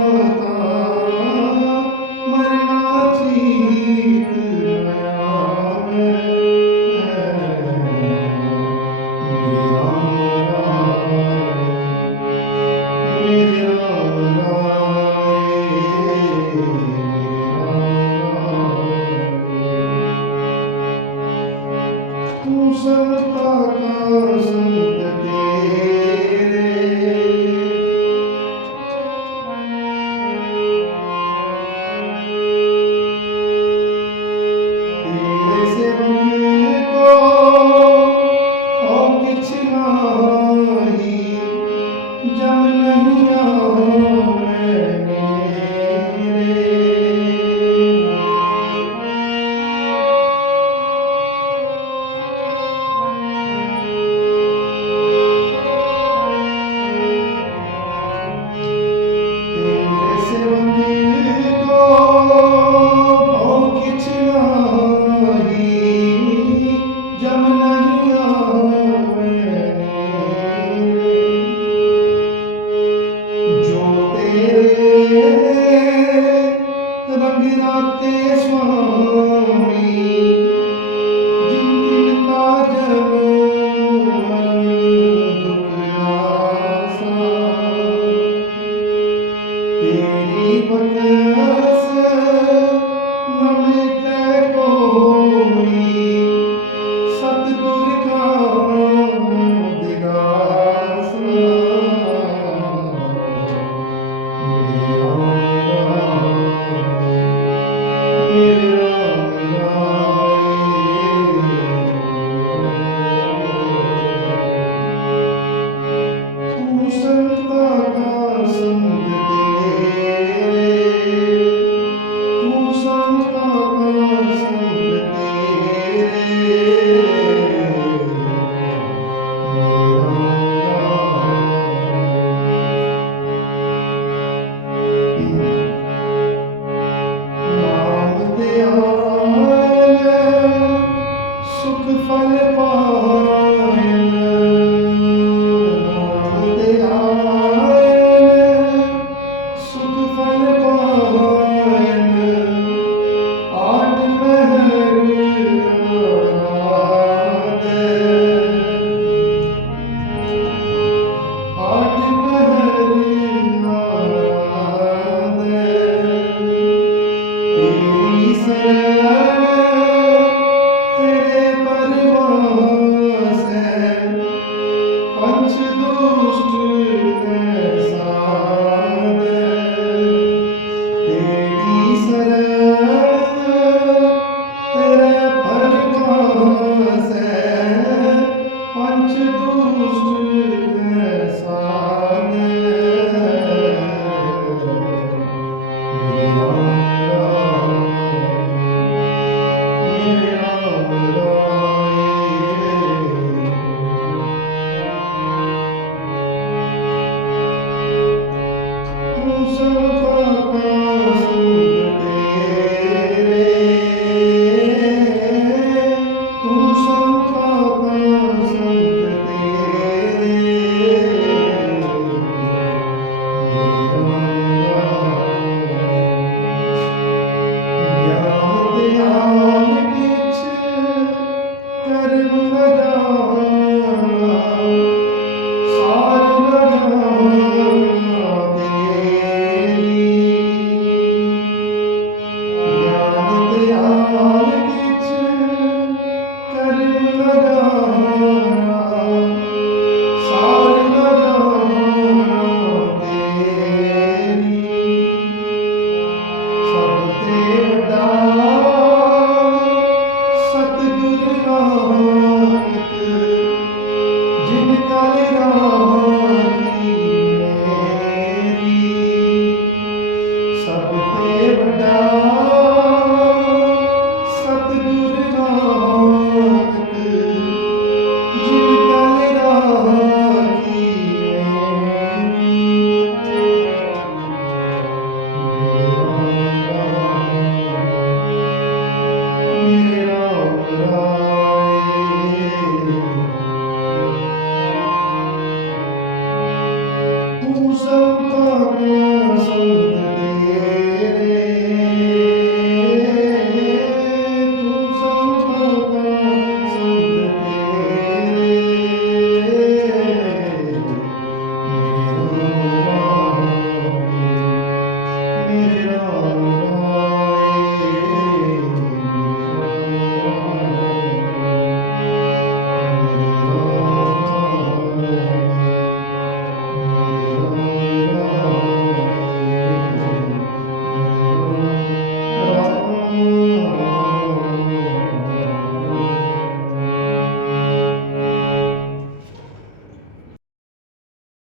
Oh, so far across the day. Oh,